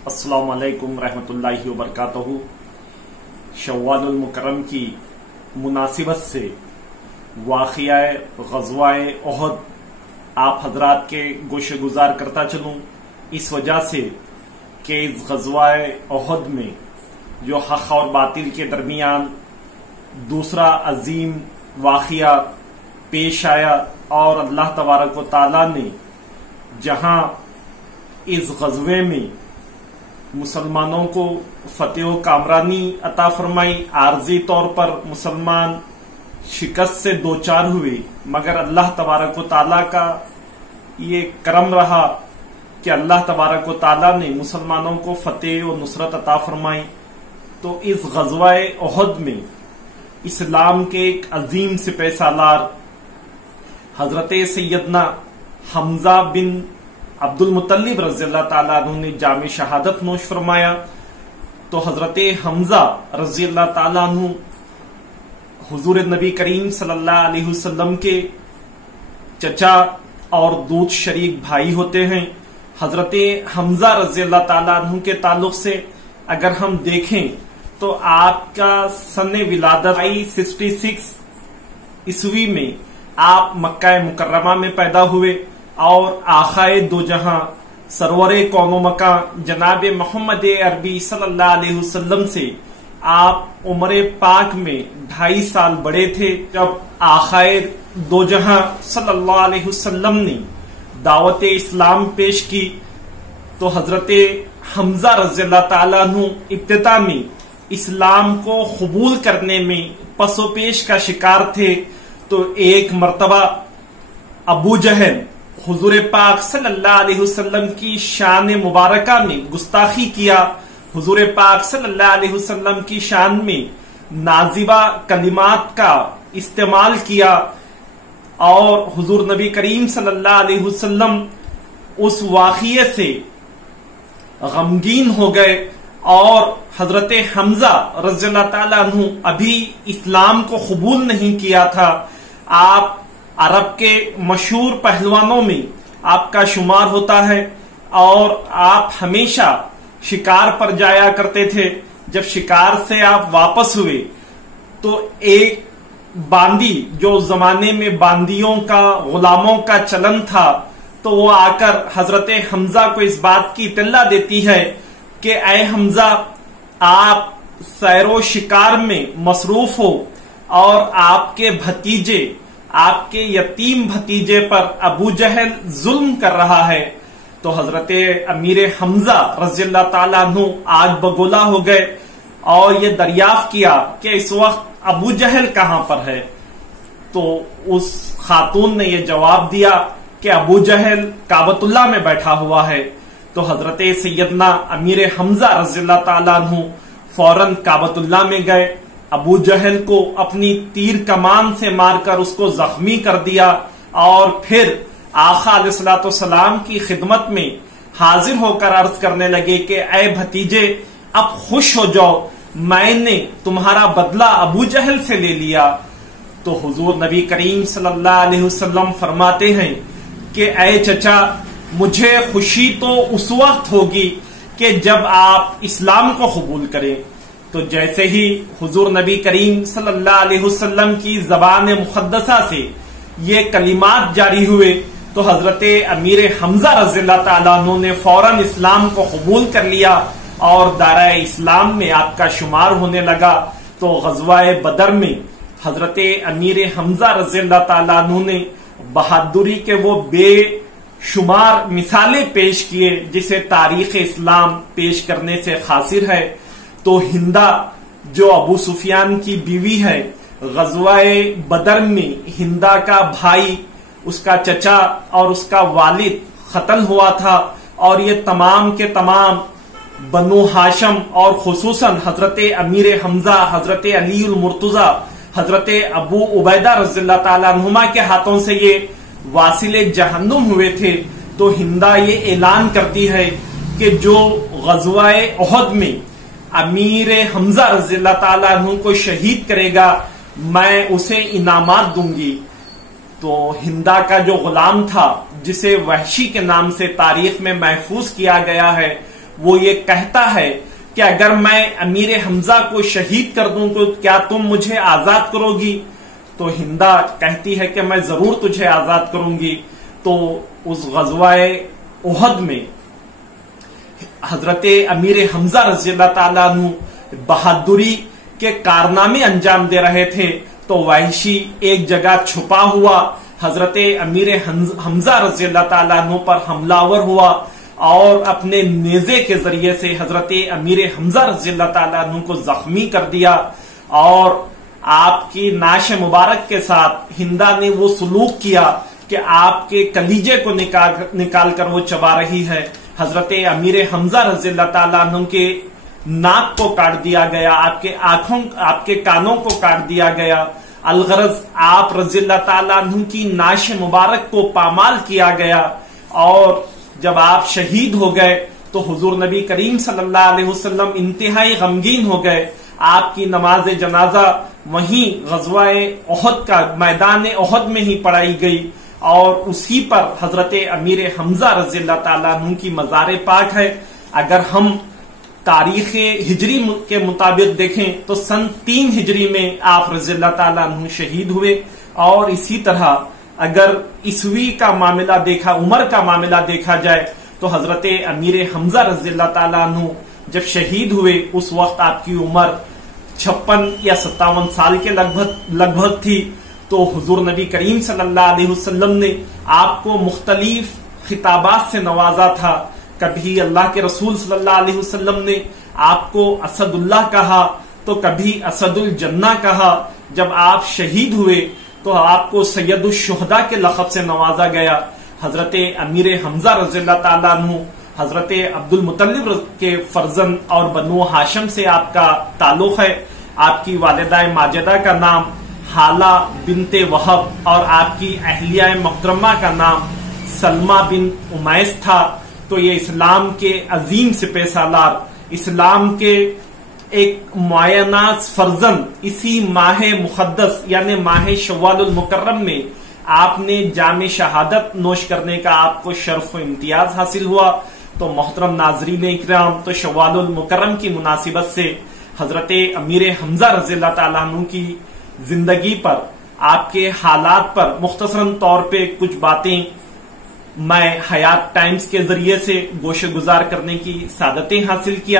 अस्सलाम वालेकुम रहमतुल्लाहि व बरकातहू। शव्वालुल मुकर्रम की मुनासिबत से वाक़िया ग़ज़वाए उहद आप हजरात के गोशे गुजार करता चलूं, इस वजह से कि इस ग़ज़वाए उहद में जो हक़ और बातिल के दरमियान दूसरा अजीम वाक़िया पेश आया और अल्लाह तबारक व तआला ने जहां इस ग़ज़वे में मुसलमानों को फतेह कामरानी अता फरमाई, आर्जी तौर पर मुसलमान शिकस्त से दो चार हुए, मगर अल्लाह तबारक व तआला का ये करम रहा कि अल्लाह तबारक व तआला ने मुसलमानों को फतेह और नुसरत अता फरमाई। तो इस ग़ज़वाए उहद में इस्लाम के एक अजीम सिपह सालार हजरत सैयदना हमजा बिन अब्दुल मुत्तलिब रज़ियल्लाहु ताला अन्हु ने जामे शहादत नोश फरमाया। तो हजरत हमजा रज़ियल्लाहु ताला अन्हु हुजूर नबी करीम सल्लल्लाहु अलैहि वसल्लम के चचा और दूध शरीक भाई होते हैं। हजरत हमजा रज़ियल्लाहु ताला अन्हु के ताल्लुक से अगर हम देखें तो आपका सने विलादत 66 ईस्वी में आप मक्का मुकर्रमा में पैदा हुए और आखाए दो जहां सरवरे कौनो मका जनाब मोहम्मद अरबी सल्लल्लाहु अलैहि वसल्लम से आप उम्र पाक में 2.5 साल बड़े थे जब आखाए दो जहां सल्लल्लाहु अलैहि वसल्लम ने दावत इस्लाम पेश की। तो हजरत हमजा रज़ियल्लाहु ताला अन्हु इब्तिदा में इस्लाम को कबूल करने में पसोपेश का शिकार थे। तो एक मर्तबा अबू जहल हुजूर पाक सल्लल्लाहु अलैहि वसल्लम की शान मुबारका में गुस्ताखी किया, हुजूर पाक सल्लल्लाहु अलैहि वसल्लम की शान में नाजिबा कलिमात का इस्तेमाल किया और हुजूर नबी करीम सल्लल्लाहु अलैहि वसल्लम उस वाक़िये से गमगीन हो गए और हजरत हमजा रज़ियल्लाहु ताला अन्हु अभी इस्लाम को कबूल नहीं किया था। आप अरब के मशहूर पहलवानों में आपका शुमार होता है और आप हमेशा शिकार पर जाया करते थे। जब शिकार से आप वापस हुए तो एक बांदी, जो जमाने में बांदियों का गुलामों का चलन था, तो वो आकर हजरत हमजा को इस बात की इत्तला देती है कि ऐ हमजा, आप सैरो शिकार में मसरूफ हो और आपके भतीजे, आपके यतीम भतीजे पर अबू जहल जुल्म कर रहा है। तो हजरत अमीर हमजा रज़ियल्लाहु ताला अन्हु आग बगोला हो गए और ये दरियाफ्त किया कि इस वक्त अबू जहल कहां पर है। तो उस खातून ने यह जवाब दिया कि अबू जहल काबतुल्लाह में बैठा हुआ है। तो हजरत सैयदना अमीर हमजा रज़ियल्लाहु ताला अन्हु फौरन काबतुल्लाह में गए, अबू जहल को अपनी तीर कमान से मारकर उसको जख्मी कर दिया और फिर आका अलैहिस्सलातु वस्सलाम की खिदमत में हाजिर होकर अर्ज करने लगे कि ऐ भतीजे, अब खुश हो जाओ, मैंने तुम्हारा बदला अबू जहल से ले लिया। तो हुजूर नबी करीम सल्लल्लाहु अलैहि वसल्लम फरमाते हैं कि ऐ चचा, मुझे खुशी तो उस वक्त होगी कि जब आप इस्लाम को कबूल करें। तो जैसे ही हुजूर नबी करीम सल्लल्लाहु अलैहि वसल्लम की ज़बान मुक़द्दसा से ये कलिमात जारी हुए तो हजरत अमीर हमजा रज़ियल्लाहु ताला अन्हु ने फौरन इस्लाम को कबूल कर लिया और दायरा इस्लाम में आपका शुमार होने लगा। तो ग़ज़वाए बदर में हजरत अमीर हमजा रज़ियल्लाहु ताला अन्हु ने बहादुरी के वो बेशुमार मिसालें पेश किए जिसे तारीख इस्लाम पेश करने से खासिर है। तो हिंदा, जो अबू सुफियान की बीवी है, ग़ज़वाए बदर में हिंदा का भाई, उसका चचा और उसका वालिद कत्ल हुआ था और ये तमाम के तमाम बनु हाशम और खुसूसन हजरत अमीर हमजा, हजरत अलीउल मुर्तजा, हजरत अबू उबैदा रज़ियल्लाहु ताला अन्हुमा के हाथों से ये वासिले जहन्नुम हुए थे। तो हिंदा ये ऐलान करती है कि जो ग़ज़वाए उहद में अमीर हमजा रज़ियल्लाहु ताला अन्हु को शहीद करेगा, मैं उसे इनामात दूंगी। तो हिंदा का जो गुलाम था, जिसे वहशी के नाम से तारीख में महफूज किया गया है, वो ये कहता है कि अगर मैं अमीर हमजा को शहीद कर दूं तो क्या तुम मुझे आजाद करोगी? तो हिंदा कहती है कि मैं जरूर तुझे आजाद करूंगी। तो उस गज़वाए उहद में हजरत अमीर हमजा रज़ियल्लाहु ताला अन्हु बहादुरी के कारनामे अंजाम दे रहे थे, तो वहशी एक जगह छुपा हुआ हजरत अमीर हमजा रज़ियल्लाहु ताला अन्हु पर हमलावर हुआ और अपने नेजे के जरिए से हजरत अमीर हमजा रज़ियल्लाहु ताला अन्हु को जख्मी कर दिया। और आपकी नाश मुबारक के साथ हिंदा ने वो सलूक किया कि आपके कलीजे को निकाल कर वो चबा रही है। हजरत अमीर हमजा रज़ियल्लाहु ताला अन्हु के नाक को काट दिया गया, आपके कानों को काट दिया गया। अलगरज आप रज़ियल्लाहु ताला अन्हु की नाश मुबारक को पामाल किया गया। और जब आप शहीद हो गए तो हुजूर नबी करीम सल्लल्लाहु अलैहि वसल्लम इंतहाई गमगीन हो गए। आपकी नमाज जनाजा वहीं गज़वाए उहद का मैदान उहद में ही पढ़ाई गई और उसी पर हजरत अमीर हमजा रज़ियल्लाहु ताला अन्हु की मज़ार पाक है। अगर हम तारीख हिजरी के मुताबिक देखें तो सन 3 हिजरी में आप रज़ियल्लाहु ताला अन्हु शहीद हुए। और इसी तरह अगर ईस्वी का मामला देखा, उम्र का मामला देखा जाए तो हजरत अमीर हमजा रज़ियल्लाहु ताला अन्हु जब शहीद हुए उस वक्त आपकी उम्र 56 या 57 साल के लगभग थी। तो हुजूर नबी करीम सल्लल्लाहु अलैहि वसल्लम ने आपको मुख्तलिफ खिताबात से नवाजा था। कभी अल्लाह के रसूल सल्लल्लाहु अलैहि वसल्लम ने आपको असदुल्लाह कहा तो कभी असदुल जन्ना कहा। जब आप शहीद हुए तो आपको सैयदुल शुहदा के लक़ब से नवाजा गया। हजरत अमीर हमजा रज़ियल्लाहु ताला अन्हु हजरत अब्दुल मुत्तलिब के फर्जंद और बनु हाशिम से आपका ताल्लुक है। आपकी वालिदा माजिदा का नाम हाला बिनते वहब और आपकी अहलिया मुहतरमा का नाम सलमा बिन उमैस था। तो ये इस्लाम के अजीम सिपह सालार, इस्लाम के एक मुअय्यनाज फर्जंद इसी माह मुक़द्दस यानी माह शव्वालुल मुकर्रम में आपने जामे शहादत नोश करने का आपको शर्फ व इम्तियाज हासिल हुआ। तो मोहतरम नाजरीन इकराम, तो शव्वालुल मुकर्रम की मुनासिबत से हजरत अमीर हमजा रज़ियल्लाहु ताला अन्हु की जिंदगी पर, आपके हालात पर मुख्तसरन तौर पे कुछ बातें मैं हयात टाइम्स के जरिए से गोशे गुजार करने की सादतें हासिल किया।